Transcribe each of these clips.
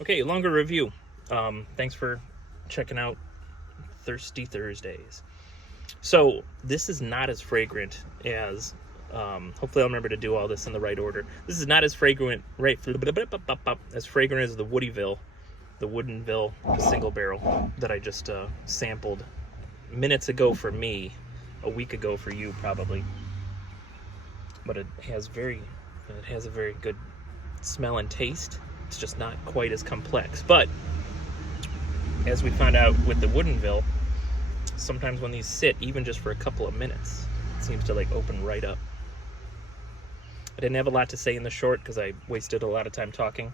Okay, longer review. Thanks for checking out Thirsty Thursdays. So this is not as fragrant as. Hopefully, I'll remember to do all this in the right order. This is not as fragrant, right? As fragrant as the Woodyville, the Woodenville single barrel that I just sampled minutes ago for me, a week ago for you probably. But it has a very good smell and taste. It's just not quite as complex. But as we found out with the Woodenville, sometimes when these sit even just for a couple of minutes, it seems to like open right up. I didn't have a lot to say in the short because I wasted a lot of time talking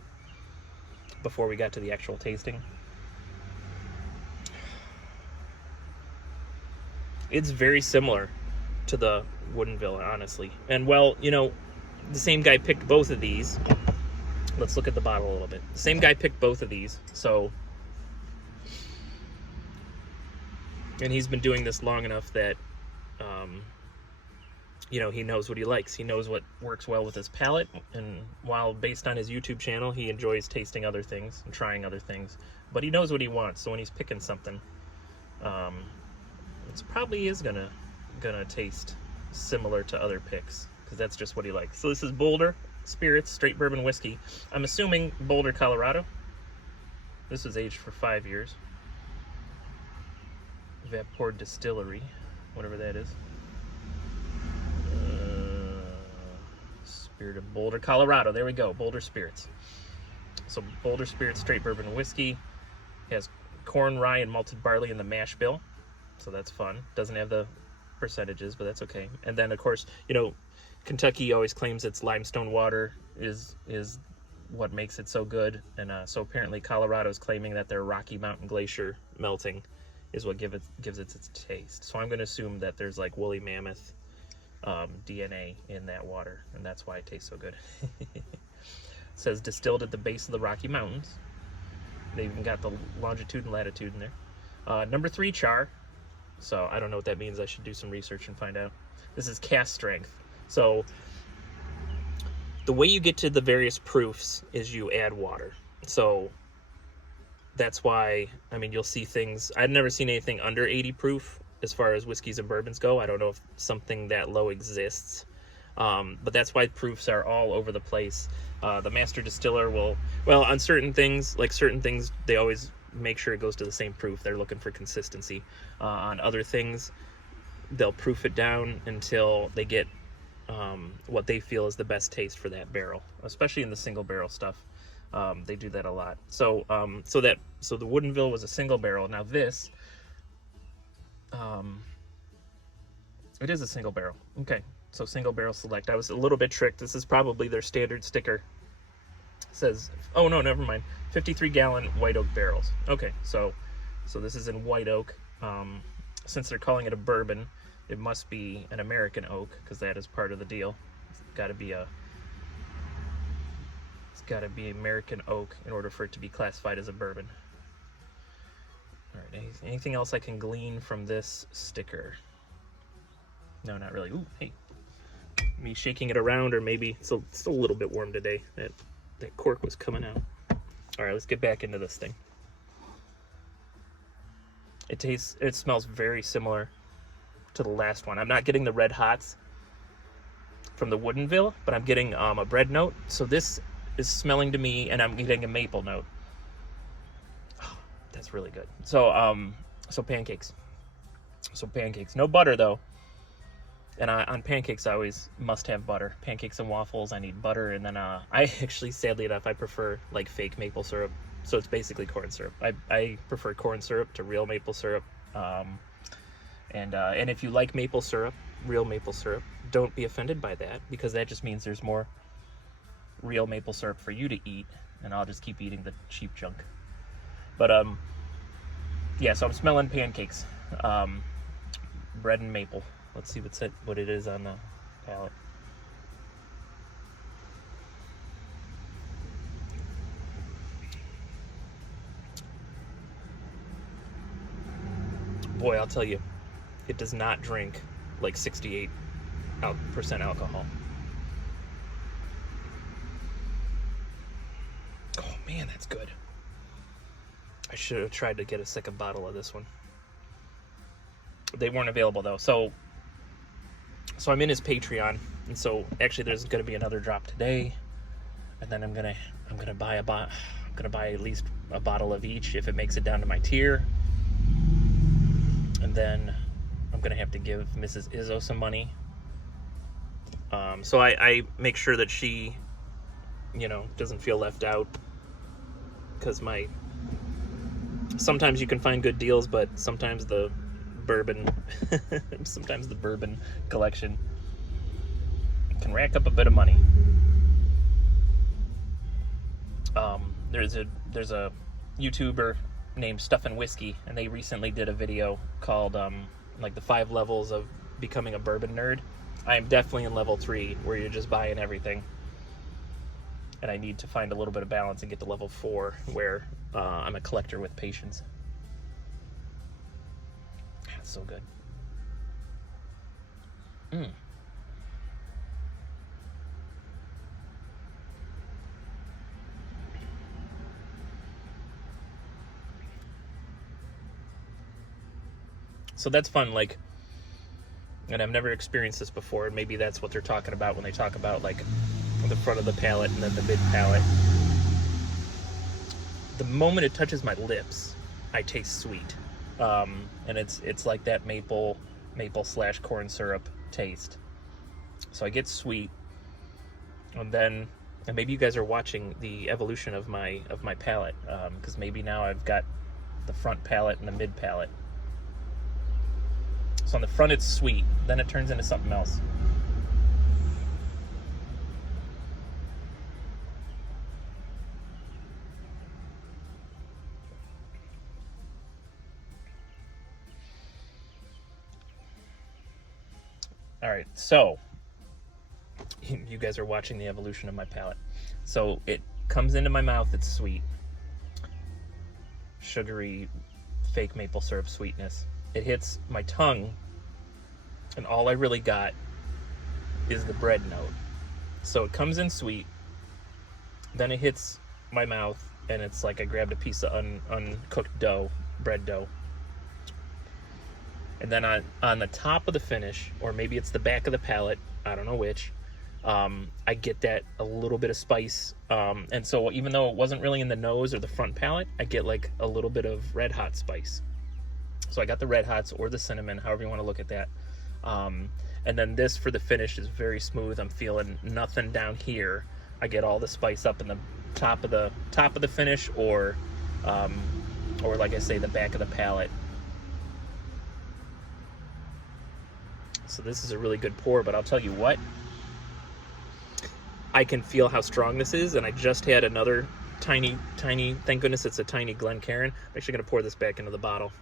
before we got to the actual tasting. It's very similar to the Woodenville, honestly. And well, you know, the same guy picked both of these. Let's look at the bottle a little bit. The same guy picked both of these, so... And he's been doing this long enough that, you know, he knows what he likes. He knows what works well with his palate. And while based on his YouTube channel, he enjoys tasting other things and trying other things. But he knows what he wants. So when he's picking something, it's probably is gonna taste similar to other picks because that's just what he likes. So this is Boulder Spirits Straight Bourbon Whiskey. I'm assuming Boulder, Colorado. This is aged for 5 years. Vapor Distillery, whatever that is. Spirit of Boulder, Colorado. There we go, Boulder Spirits. So Boulder Spirits Straight Bourbon Whiskey has corn, rye, and malted barley in the mash bill. So that's fun. Doesn't have the percentages, but that's okay. And then, of course, you know, Kentucky always claims its limestone water is what makes it so good. And so apparently Colorado is claiming that their Rocky Mountain Glacier melting is what gives it its taste. So I'm going to assume that there's like woolly mammoth DNA in that water, and that's why it tastes so good. It says distilled at the base of the Rocky Mountains. They even got the longitude and latitude in there. Number 3 char. So I don't know what that means. I should do some research and find out. This is cask strength. So the way you get to the various proofs is you add water. So that's why, I mean, you'll see things. I've never seen anything under 80 proof as far as whiskeys and bourbons go. I don't know if something that low exists. But that's why proofs are all over the place. The master distiller will, well, on certain things, they always make sure it goes to the same proof. They're looking for consistency. On other things, they'll proof it down until they get what they feel is the best taste for that barrel, especially in the single barrel stuff. They do that a lot. So the Woodenville was a single barrel. Now this, it is a single barrel. Okay, so single barrel select. I was a little bit tricked. This is probably their standard sticker. It says, oh no, never mind. 53-gallon white oak barrels. Okay, so this is in white oak. Since they're calling it a bourbon, it must be an American oak because that is part of the deal. It's got to be American oak in order for it to be classified as a bourbon. All right, anything else I can glean from this sticker? No, not really. Ooh, hey, me shaking it around, or maybe it's still a little bit warm today. That cork was coming out. All right, let's get back into this thing. It smells very similar to the last one. I'm not getting the red hots from the Woodenville, but I'm getting a bread note. So this is smelling to me, and I'm getting a maple note. Oh, that's really good. So pancakes. No butter though. And on pancakes, I always must have butter. Pancakes and waffles, I need butter. And then I actually, sadly enough, I prefer like fake maple syrup. So it's basically corn syrup. I prefer corn syrup to real maple syrup. And if you like maple syrup, real maple syrup, don't be offended by that, because that just means there's more real maple syrup for you to eat, and I'll just keep eating the cheap junk. But yeah, so I'm smelling pancakes. Bread and maple. Let's see what it is on the palate. Boy, I'll tell you, it does not drink like 68% alcohol. Oh man, that's good. should have tried to get a second bottle of this one. They weren't available though. So I'm in his Patreon, and so actually there's going to be another drop today, and then I'm gonna buy at least a bottle of each if it makes it down to my tier, and then I'm gonna have to give Mrs. Izzo some money. So I make sure that she, doesn't feel left out, because sometimes you can find good deals, but sometimes the bourbon collection can rack up a bit of money. There's a YouTuber named Stuff and Whiskey, and they recently did a video called like the 5 levels of becoming a bourbon nerd. I am definitely in level 3, where you're just buying everything, and I need to find a little bit of balance and get to level 4, where I'm a collector with patience. It's so good. So that's fun, like, and I've never experienced this before, and maybe that's what they're talking about when they talk about, like, the front of the palate and then the mid palate. The moment it touches my lips, I taste sweet. And it's like that maple / corn syrup taste. So I get sweet, and maybe you guys are watching the evolution of my palate, because maybe now I've got the front palate and the mid palate. So on the front it's sweet, then it turns into something else. All right, so you guys are watching the evolution of my palate. So it comes into my mouth, it's sweet, sugary, fake maple syrup sweetness. It hits my tongue, and all I really got is the bread note. So it comes in sweet, then it hits my mouth, and it's like I grabbed a piece of uncooked dough, bread dough. And then on the top of the finish, or maybe it's the back of the palate, I don't know which, I get that a little bit of spice. And so even though it wasn't really in the nose or the front palate, I get like a little bit of red hot spice. So I got the red hots or the cinnamon, however you want to look at that. And then this for the finish is very smooth. I'm feeling nothing down here. I get all the spice up in the top of the finish, or like I say, the back of the palate. So this is a really good pour, but I'll tell you what, I can feel how strong this is, and I just had another tiny, thank goodness it's a tiny Glencairn. I'm actually going to pour this back into the bottle,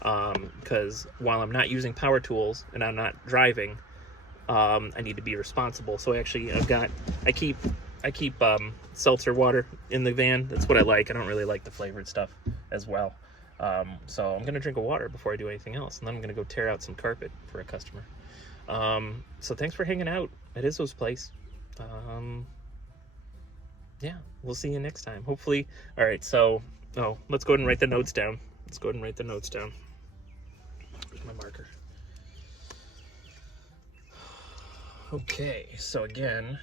because while I'm not using power tools and I'm not driving, I need to be responsible. So actually I keep seltzer water in the van. That's what I like. I don't really like the flavored stuff as well. So I'm going to drink a water before I do anything else, and then I'm going to go tear out some carpet for a customer. So thanks for hanging out at Izzo's place. Yeah, we'll see you next time. Hopefully. All right, so, let's go ahead and write the notes down. Where's my marker? Okay, so again,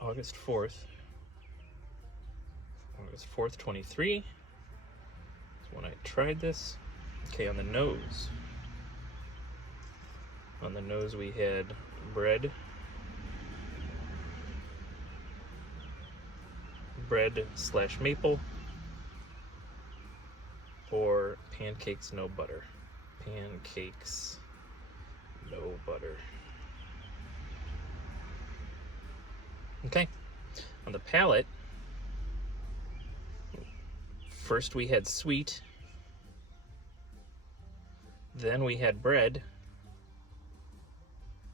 August 4th, 23 is when I tried this. Okay, on the nose we had bread / maple, or pancakes no butter. Okay, on the palate, first we had sweet, then we had bread,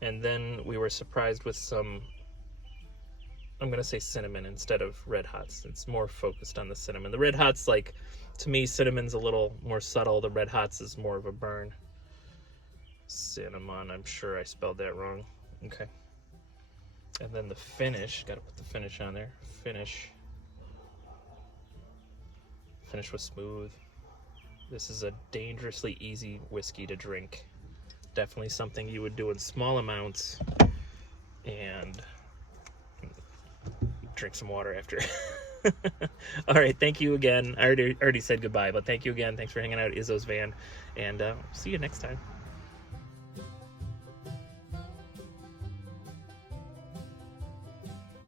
and then we were surprised with some, I'm going to say cinnamon instead of red hots. It's more focused on the cinnamon. The red hots, like, to me, cinnamon's a little more subtle. The red hots is more of a burn. Cinnamon, I'm sure I spelled that wrong. Okay. And then the finish, got to put the finish on there. Finish was smooth. This is a dangerously easy whiskey to drink. Definitely something you would do in small amounts and drink some water after. All right, thank you again. I already said goodbye, but thank you again. Thanks for hanging out at Izzo's van, and see you next time.